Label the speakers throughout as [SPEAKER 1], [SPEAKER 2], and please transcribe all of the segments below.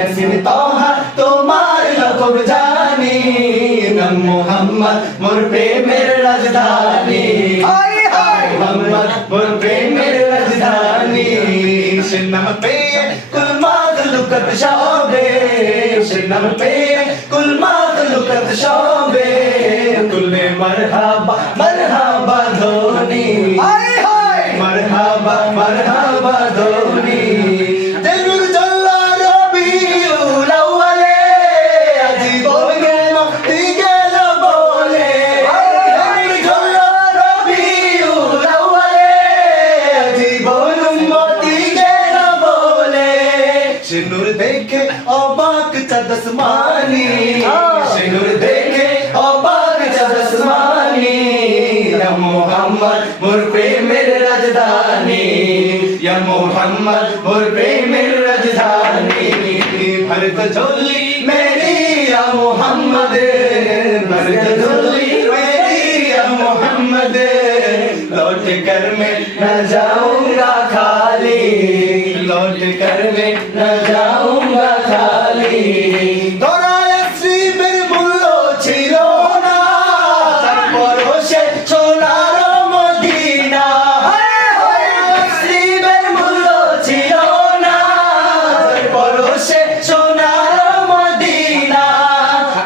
[SPEAKER 1] ইয়াসিন তোহা তোমার লকব জানি নাম মোহাম্মদ মোর প্রেমের রাজধানী। মোহাম্মদ মোর প্রেমের রাজধানী। সে নাম পেয়ে কুল মাদলুকত সবে সে নাম পেয়ে কুল মাদলুকত সবে কুলে মরহাবা মরহাবা ধোনি।
[SPEAKER 2] হায় হায়
[SPEAKER 1] মরহাবা মরহাবা ধোনি। सिंदूर देखे अबाक चदसमानी हाँ। सिंदूर देखे अबाक चदसमानी या मोहम्मद मोर प्रेम मेरे राजधानी। या मोहम्मद मोर प्रेम मेरे राजधानी। भरत झोली मेरी या मोहम्मद। भरत झोली मेरी या मोहम्मद। लौट कर मैं न जाऊँगा खाली। लौट कर मैं न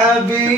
[SPEAKER 1] হাবিব।